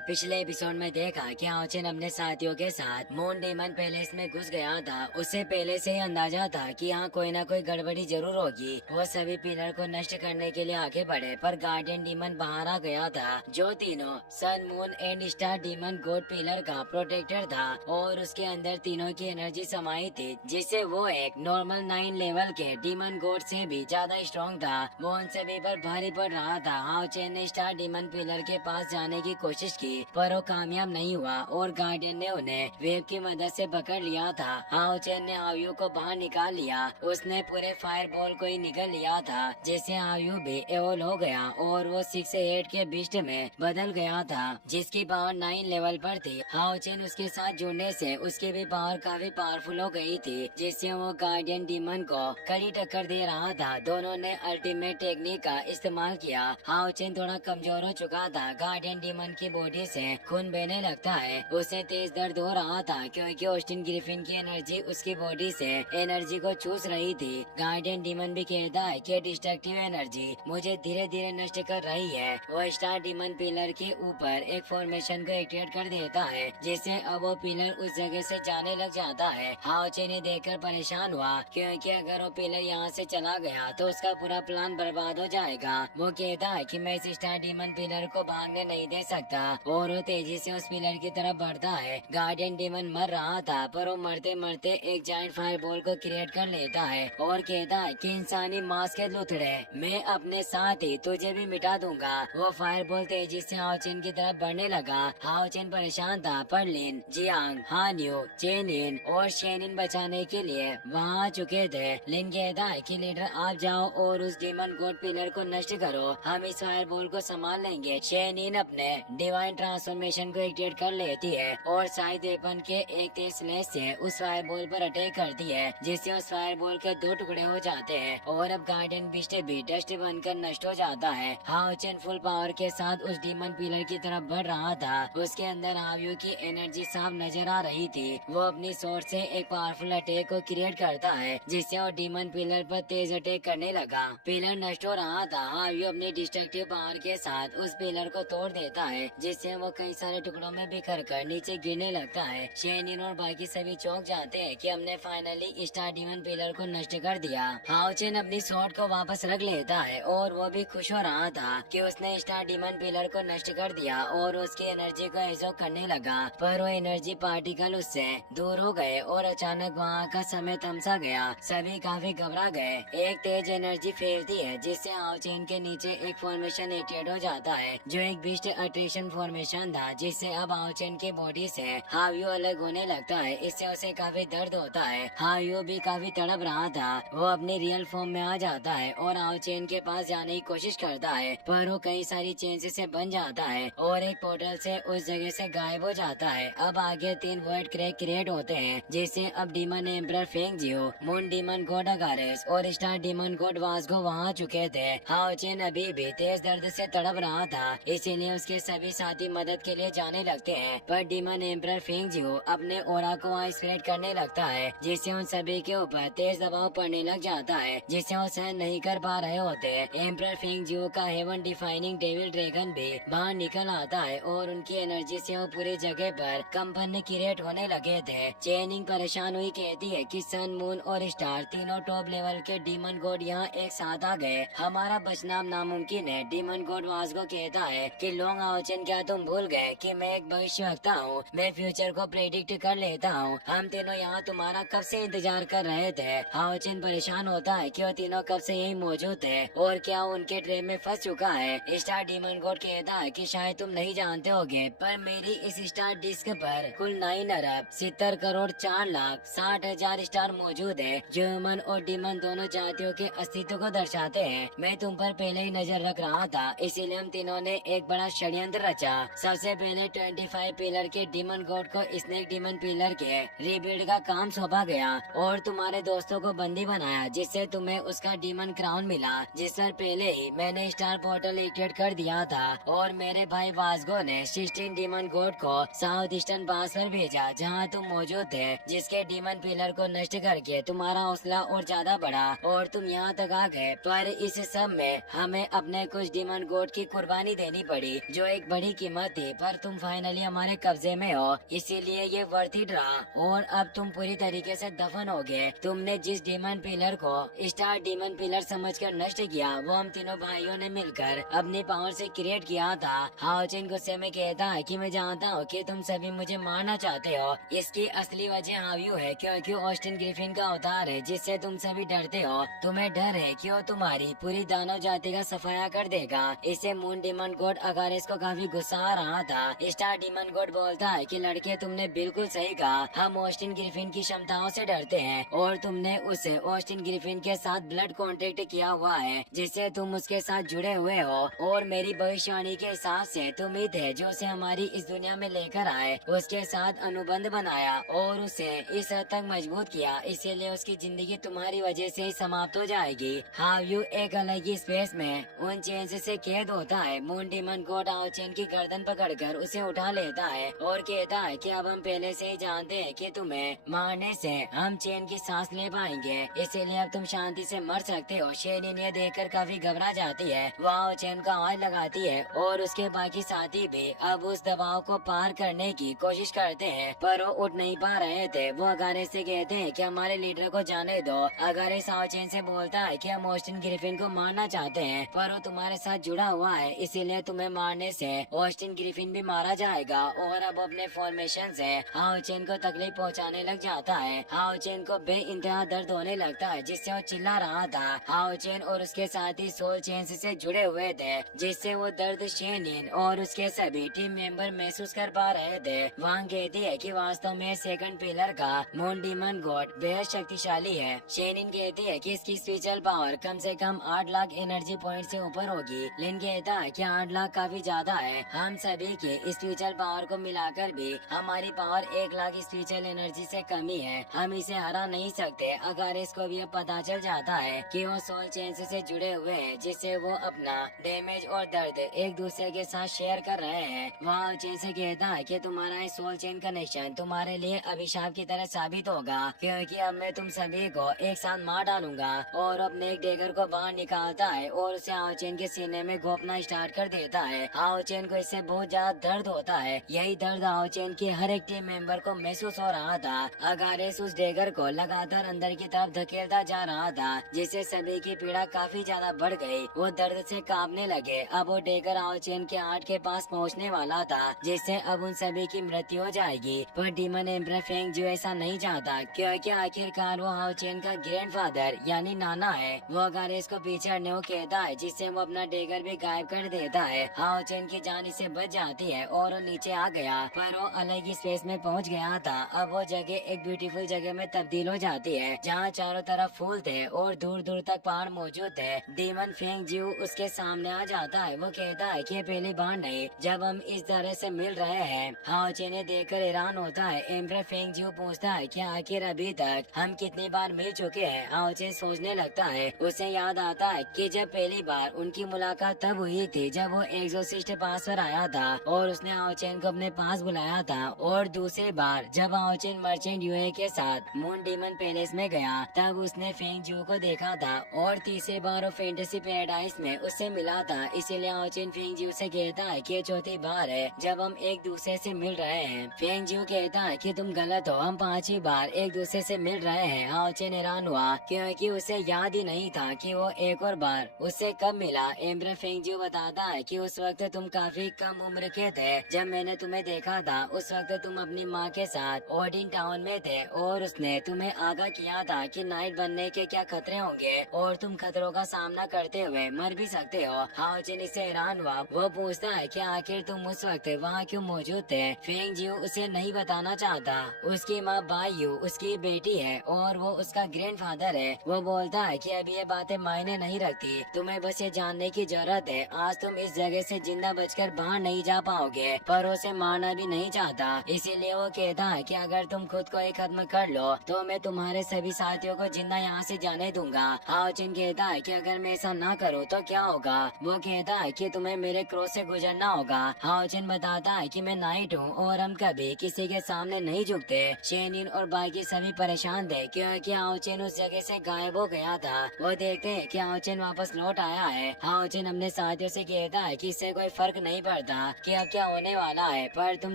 पिछले एपिसोड में देखा कि हाओचेन अपने साथियों के साथ मून डीमन पैलेस में घुस गया था। उसे पहले से ही अंदाजा था कि यहाँ कोई ना कोई गड़बड़ी जरूर होगी। वो सभी पिलर को नष्ट करने के लिए आगे बढ़े, पर गार्डियन डीमन बाहर आ गया था, जो तीनों sun, moon and star demon god pillar का प्रोटेक्टर था और उसके अंदर तीनों की एनर्जी समाई थी, जिससे वो एक नॉर्मल 9 लेवल के डीमन गॉड से भी ज्यादा स्ट्रॉन्ग था। वो उन सभी पर भारी पड़ रहा था। हाओचेन ने स्टार डीमन पिलर के पास जाने की कोशिश की, पर वो कामयाब नहीं हुआ और गार्डियन ने उन्हें वेव की मदद से पकड़ लिया था। हाओचेन ने हाव्यू को बाहर निकाल लिया। उसने पूरे फायर बॉल को ही निकल लिया था, जिससे हाव्यू भी एवोल हो गया और वो 6 से 8 के बीस्ट में बदल गया था, जिसकी पावर 9 लेवल पर थी। हाओचेन उसके साथ जुड़ने से उसकी भी पावर काफी पावरफुल हो गई थी, जिससे वो गार्डियन डीमन को कड़ी टक्कर दे रहा था। दोनों ने अल्टीमेट टेक्निक का इस्तेमाल किया। हाओचेन थोड़ा कमजोर हो चुका था। गार्डियन डीमन की बॉडी से खून बहने लगता है। उसे तेज दर्द हो रहा था क्योंकि ऑस्टिन ग्रिफिन की एनर्जी उसकी बॉडी से एनर्जी को चूस रही थी। गार्डियन डीमन भी कहता है कि डिस्ट्रक्टिव एनर्जी मुझे धीरे धीरे नष्ट कर रही है। वो स्टार डीमन पिलर के ऊपर एक फॉर्मेशन को एक्टिवेट कर देता है, जिससे अब वो पिलर उस जगह से जाने लग जाता है। हाओचेन ने देखकर परेशान हुआ क्योंकि अगर वो पिलर यहाँ से चला गया तो उसका पूरा प्लान बर्बाद हो जाएगा। वो कहता है कि मैं इस स्टार डीमन पिलर को भागने नहीं दे सकता और वो तेजी से उस पिलर की तरफ बढ़ता है। गार्डियन डीमन मर रहा था, पर वो मरते मरते एक जायंट फायर बॉल को क्रिएट कर लेता है और कहता है कि इंसानी मांस के लुथड़े, मैं अपने साथ ही तुझे भी मिटा दूंगा। वो फायर बॉल तेजी से हाओचेन की तरफ बढ़ने लगा। हाओचेन परेशान था, पर लिन, जियांग, हान्यू, चेनिन और शेनिन बचाने के लिए वहाँ आ चुके थे। लिन कहता है कि लीडर आप जाओ और उस डीमन गॉड पिलर को नष्ट करो, हम इस फायर बॉल को संभाल लेंगे। शेनिन अपने डिवाइन ट्रांसफॉर्मेशन को एक्टिवेट कर लेती है और शायद वेपन के एक तेज स्लैश से उस फायर बॉल पर अटैक करती है, जिससे उस फायर बॉल के 2 टुकड़े हो जाते हैं और अब गार्डियन बीस्ट भी डस्ट बनकर नष्ट हो जाता है। हाओचेन फुल पावर के साथ उस डीमन पिलर की तरफ बढ़ रहा था। उसके अंदर हाव्यू की एनर्जी साफ नजर आ रही थी। वो अपनी सोर्स से एक पावरफुल अटैक को क्रिएट करता है, जिससे वो डीमन पिलर पर तेज अटैक करने लगा। पिलर नष्ट हो रहा था। हाव्यू अपनी डिस्ट्रक्टिव पावर के साथ उस पिलर को तोड़ देता है, जिससे वो कई सारे टुकड़ों में बिखर कर नीचे गिरने लगता है। शेनिन और बाकी सभी चौंक जाते हैं कि हमने फाइनली स्टार डीमन पिलर को नष्ट कर दिया। हाओचेन अपनी स्वॉर्ड को वापस रख लेता है और वो भी खुश हो रहा था कि उसने स्टार डीमन पिलर को नष्ट कर दिया और उसकी एनर्जी को एब्जॉर्ब करने लगा, पर वो एनर्जी पार्टिकल उससे दूर हो गए और अचानक वहाँ का समय थमसा गया। सभी काफी घबरा गए। एक तेज एनर्जी फैलती है, जिससे हाओचेन के नीचे एक फॉर्मेशन एक्टिवेट हो जाता है, जो एक बीस्ट अट्रैक्शन फॉर्मेशन था, जिससे अब हाओचेन की बॉडी से हाव्यू अलग होने लगता है। इससे उसे काफी दर्द होता है। हाव्यू भी काफी तड़प रहा था। वो अपनी रियल फॉर्म में आ जाता है और हाओचेन के पास जाने की कोशिश करता है, पर वो कई सारी चेंजेस से बन जाता है और एक पोर्टल से उस जगह से गायब हो जाता है। अब आगे 3 वर्ड क्रैक क्रिएट होते हैं, जिससे अब डीमन एम्परर फेंग जियो, मून डीमन गॉड अगारेस और स्टार डीमन गॉड वास्गो वहाँ चुके थे। हाओचेन अभी भी तेज दर्द से तड़प रहा था, इसीलिए उसके सभी साथी मदद के लिए जाने लगते हैं, पर डीमन एम्परर फेंग जियो अपने ओरा को वहाँ स्प्रेड करने लगता है, जिससे उन सभी के ऊपर तेज दबाव पड़ने लग जाता है, जिससे वो सहन नहीं कर पा रहे होते। एम्परर फेंग जियो का हेवन डिफाइनिंग डेविल ड्रैगन भी बाहर निकल आता है और उनकी एनर्जी से वो पूरी जगह पर कंपन क्रिएट होने लगे थे। चेनिंग परेशान हुई कहती है कि सन, मून और स्टार तीनों टॉप लेवल के डीमन गॉड यहाँ एक साथ आ गए, हमारा बचना नामुमकिन है। डीमन गॉड वास्गो कहता है कि लोंग हाओचेन, क्या तुम भूल गए कि मैं एक भविष्यवक्ता हूँ, मैं फ्यूचर को प्रेडिक्ट कर लेता हूँ। हम तीनों यहाँ तुम्हारा कब से इंतजार कर रहे थे। हाओचेन परेशान होता है कि वो तीनों कब से यही मौजूद थे और क्या उनके ट्रेन में फंस चुका है। स्टार डीमन गॉड कहता है कि शायद तुम नहीं जानते होगे, पर मेरी इस स्टार डिस्क पर कुल 9 अरब 70 करोड़ 4 लाख 60 हजार स्टार मौजूद है, जो ह्यूमन और डीमन दोनों जातियों के अस्तित्व को दर्शाते हैं। मैं तुम पर पहले ही नजर रख रहा था, इसीलिए हम तीनों ने एक बड़ा षड्यंत्र रचा। सबसे पहले 25 पिलर के डीमन गॉड को स्नेक डीमन पिलर के रीबिल्ड का काम सौंपा गया और तुम्हारे दोस्तों को बंदी बनाया, जिससे तुम्हें उसका डीमन क्राउन मिला, जिस पर पहले ही मैंने स्टार पोर्टल एक्टिवेट कर दिया था। और मेरे भाई वास्गो ने 16 डीमन गॉड को साउथ ईस्टर्न पास पर भेजा, जहाँ तुम मौजूद थे, जिसके डीमन पिलर को नष्ट करके तुम्हारा हौसला और ज्यादा बढ़ा और तुम यहाँ तक आ गए। पर इस सब में हमें अपने कुछ डीमन गॉड की कुर्बानी देनी पड़ी, जो एक बड़ी कीमत थी, पर तुम फाइनली हमारे कब्जे में हो, इसीलिए ये वर्थ इट रहा। और अब तुम पूरी तरीके से दफन हो गए। तुमने जिस डीमन पिलर को स्टार डीमन पिलर समझकर नष्ट किया, वो हम तीनों भाइयों ने मिलकर अपनी पावर से क्रिएट किया था। हाओचिन गुस्से में कहता है कि मैं जानता हूँ कि तुम सभी मुझे मारना चाहते हो। इसकी असली वजह हाव्यू है, क्योंकि ऑस्टिन ग्रिफिन का अवतार है जिससे तुम सभी डरते हो। तुम्हें डर है कि वो तुम्हारी पूरी दानव जाति का सफाया कर देगा। इसे मून डीमन गॉड अगारेस को काफी गुस्सा आ रहा था। स्टार डीमन गॉड बोलता है कि लड़के, तुमने बिल्कुल सही कहा, हम ऑस्टिन ग्रिफिन की क्षमताओं से डरते हैं और तुमने उसे ऑस्टिन ग्रिफिन के साथ ब्लड कॉन्ट्रैक्ट किया हुआ है, जिससे तुम उसके साथ जुड़े हुए हो। और मेरी भविष्यवाणी के हिसाब से तुम ही थे जो उसे हमारी इस दुनिया में लेकर आए, उसके साथ अनुबंध बनाया और उसे इस हद तक मजबूत किया, इसीलिए उसकी जिंदगी तुम्हारी वजह से ही समाप्त हो जाएगी। हाव्यू एक अलग ही स्पेस में उन चेन से कैद होता है। मून डीमन गॉड चेन की गर्दन पकड़कर उसे उठा लेता है और कहता है कि अब हम पहले से ही जानते हैं कि तुम्हें मारने से हम चेन की सांस ले पाएंगे, इसीलिए अब तुम शांति से मर सकते हो। शेरिन ये देखकर काफी घबरा जाती है, वह चेन का आवाज लगाती है और उसके बाकी साथी भी अब उस दबाव को पार करने की कोशिश करते हैं, पर वो उठ नहीं पा रहे थे। वो अगारेस से कहते हैं कि हमारे लीडर को जाने दो। अगारेस चेन से बोलता है कि हम ऑस्टिन ग्रिफिन को मारना चाहते हैं, पर वो तुम्हारे साथ जुड़ा हुआ है, इसीलिए तुम्हें मारने से ऑस्टिन ग्रिफिन भी मारा जाएगा। और अब अपने फॉर्मेशन से हाओचेन को तकलीफ पहुंचाने लग जाता है। हाओचेन को बेइंतहा दर्द होने लगता है, जिससे वो चिल्ला रहा था। हाओचेन और उसके साथी सोल चेन से जुड़े हुए थे, जिससे वो दर्द शेनिन और उसके सभी टीम मेंबर महसूस कर पा रहे थे। वांग कहती है कि वास्तव में सेकंड पिलर का मून डीमन गॉड बेहद शक्तिशाली है। शेनिन कहती है कि इसकी स्पिरिचुअल पावर कम से कम 8 लाख एनर्जी पॉइंट से ऊपर होगी। लिन कहता है कि 8 लाख काफी ज्यादा है, हम सभी की स्पिरिचुअल पावर को मिलाकर भी हमारी पावर 1 लाख स्पिरिचुअल एनर्जी से कम ही है, हम इसे हरा नहीं सकते। अगारेस को भी अब पता चल जाता है कि वो सोल चेन से जुड़े हुए हैं, जिससे वो अपना डैमेज और दर्द एक दूसरे के साथ शेयर कर रहे हैं। वहाँ चेन से कहता है कि तुम्हारा इस सोल चेन कनेक्शन तुम्हारे लिए अभिशाप की तरह साबित होगा, क्योंकि अब मैं तुम सभी को एक साथ मार डालूंगा। और अपने एक डेगर को बाहर निकालता है और उसे हाओचेन के सीने में घोपना स्टार्ट कर देता है। हाओचेन को इससे बहुत ज्यादा दर्द होता है। यही दर्द हाओचेन के हर एक टीम मेंबर को महसूस हो रहा था। अगारेस उस डेगर को लगातार अंदर की तरफ धकेलता जा रहा था, जिससे सभी की पीड़ा काफी ज्यादा बढ़ गई। वो दर्द से कांपने लगे। अब वो डेगर हाओचेन के हार्ट के पास पहुंचने वाला था, जिससे अब उन सभी की मृत्यु हो जाएगी। पर डीमन एम्परर फेंग जो ऐसा नहीं चाहता, क्योंकि आखिरकार वो हाओचेन का ग्रैंडफादर यानी नाना है। वो अगारेस को पीछे हटने को कहता है, जिससे वो अपना डेगर भी गायब कर देता है। हाओचेन की जान इससे बच जाती है और वो नीचे आ गया, पर वो अलग ही स्पेस में पहुंच गया था। अब वो जगह एक ब्यूटीफुल जगह में तब्दील हो जाती है, जहाँ चारों तरफ फूल थे और दूर दूर तक पहाड़ मौजूद थे। डीमन फेंग जियो उसके सामने आ जाता है। वो कहता है कि पहली बार नहीं जब हम इस तरह से मिल रहे हैं। हाओचेन ने देखकर हैरान होता है। एम्परर फेंग जियो पूछता है कि आखिर अभी तक हम कितनी बार मिल चुके हैं। हाओचेन सोचने लगता है। उसे याद आता है कि जब पहली बार उनकी मुलाकात तब हुई थी जब वो एग्जोसिस्ट पास पर आया था और उसने हाओचेन को अपने पास बुलाया था। और दूसरी बार जब हाओचेन मर्चेंट यूए के साथ मून डीमन पैलेस में गया तब उसने फेंग जियो को देखा था। और तीसरी बार वो फैंटेसी पैराडाइज में उससे मिला था। इसीलिए हाओचेन फेंग जियो से कहता है कि चौथी बार है जब हम एक दूसरे से मिल रहे हैं। फेंग जियो कहता है कि तुम गलत हो, हम 5वीं बार एक दूसरे से मिल रहे हैं। हाओचेन हैरान हुआ क्योंकि उसे याद ही नहीं था कि वो एक और बार उससे कब मिला। एम्परर फेंग जियो बताता है कि उस वक्त तुम काफी कम उम्र के थे जब मैंने तुम्हें देखा था। उस वक्त तुम अपनी माँ के साथ ओडिन टाउन में थे और उसने तुम्हें आगाह किया था कि नाइट बनने के क्या खतरे होंगे और तुम खतरों का सामना करते हुए मर भी सकते हो। हाओचेन इससे हैरान हुआ। वो पूछता है कि आखिर तुम उस वक्त वहाँ क्यों मौजूद थे। फेंग जियो उसे नहीं बताना चाहता। उसकी माँ बायू उसकी बेटी है और वो उसका ग्रैंडफादर है। वो बोलता है कि अब ये बातें मायने नहीं रखती, तुम्हें बस ये जानने की जरूरत है आज तुम इस जगह से जिंदा बचकर बाहर नहीं जा पाओगे। पर उसे मारना भी नहीं चाहता, इसीलिए वो कहता है कि अगर तुम खुद को ही खत्म कर लो तो मैं तुम्हारे सभी साथियों को जिंदा यहाँ से जाने दूंगा। हाओचेन कहता है कि अगर मैं ऐसा ना करूँ तो क्या होगा। वो कहता है कि तुम्हें मेरे क्रोध से गुजरना होगा। हाओचेन बताता है कि मैं नाइट हूँ और हम कभी किसी के सामने नहीं झुकते। शेनिन और बाकी सभी परेशान थे क्योंकि हाओचेन उस जगह से गायब हो गया था। वो देखते हैं कि हाओचेन वापस लौट आया है। हाओचेन अपने साथियों से कहता है कि इससे कोई फर्क नहीं पड़ता। पड़ता कि अब क्या होने वाला है, पर तुम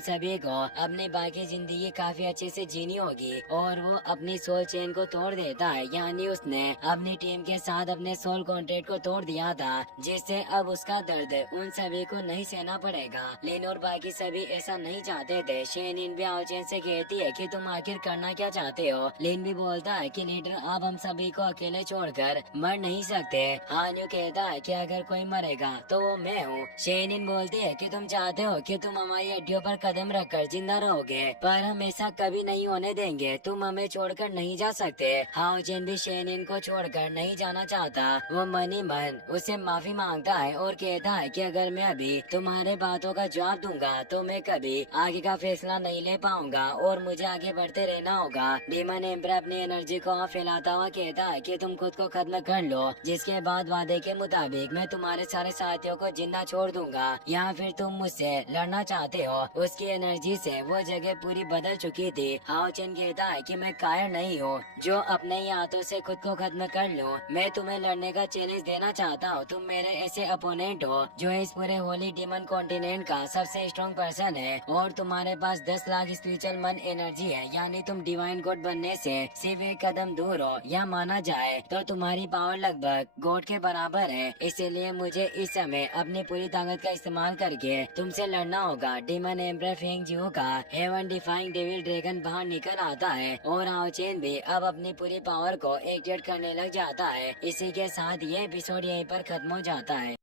सभी को अपनी बाकी जिंदगी काफी अच्छे से जीनी होगी। और वो अपनी सोल चेन को तोड़ देता है, यानी उसने अपनी टीम के साथ अपने सोल कॉन्ट्रैक्ट को तोड़ दिया था, जिससे अब उसका दर्द उन सभी को नहीं सहना पड़ेगा। लिन और बाकी सभी ऐसा नहीं चाहते थे। शेनिन भी आओचेन से कहती है कि तुम आखिर करना क्या चाहते हो। लिन भी बोलता है कि लीडर आप हम सभी को अकेले छोड़कर मर नहीं सकते। हान्यू कहता है कि अगर कोई मरेगा तो वो मैं हूँ। शेनिन बोलती है कि तुम चाहते हो कि तुम हमारी हड्डियों पर कदम रखकर जिंदा रहोगे, पर हम ऐसा कभी नहीं होने देंगे। तुम हमें छोड़कर नहीं जा सकते। हाओचेन भी शेनिन को छोड़कर नहीं जाना चाहता। वो मन ही मन उससे माफी मांगता है और कहता है कि अगर मैं अभी तुम्हारे बातों का जवाब दूंगा तो मैं कभी आगे का फैसला नहीं ले पाऊंगा और मुझे आगे बढ़ते रहना होगा। डीमन एम्पर अपनी एनर्जी को फैलाता हुआ कहता है कि तुम खुद को खत्म कर लो, जिसके बाद वादे के मुताबिक मैं तुम्हारे सारे साथियों को जिंदा छोड़ दूंगा, या फिर तुम मुझसे लड़ना चाहते हो। उसकी एनर्जी से वो जगह पूरी बदल चुकी थी। हाओचेन कहता है कि मैं कायर नहीं हूँ जो अपने ही हाथों से खुद को खत्म कर लूं। मैं तुम्हें लड़ने का चैलेंज देना चाहता हूँ। तुम मेरे ऐसे अपोनेंट हो जो इस पूरे होली डीमन कॉन्टिनेंट का सबसे स्ट्रॉन्ग पर्सन है, और तुम्हारे पास 10 लाख स्पिरिचुअल मन एनर्जी है, यानी तुम डिवाइन गॉड बनने से सिर्फ एक कदम दूर हो। या माना जाए तो तुम्हारी पावर लगभग गॉड के बराबर है। इसीलिए मुझे इस समय अपनी पूरी ताकत का इस्तेमाल करके तुमसे लड़ना होगा। डीमन एम्पर फेंग जियो का हेवन डिफाइंग डेविल ड्रैगन बाहर निकल आता है और आओचेन भी अब अपनी पूरी पावर को एक्टिवेट करने लग जाता है। इसी के साथ ये एपिसोड यहीं पर खत्म हो जाता है।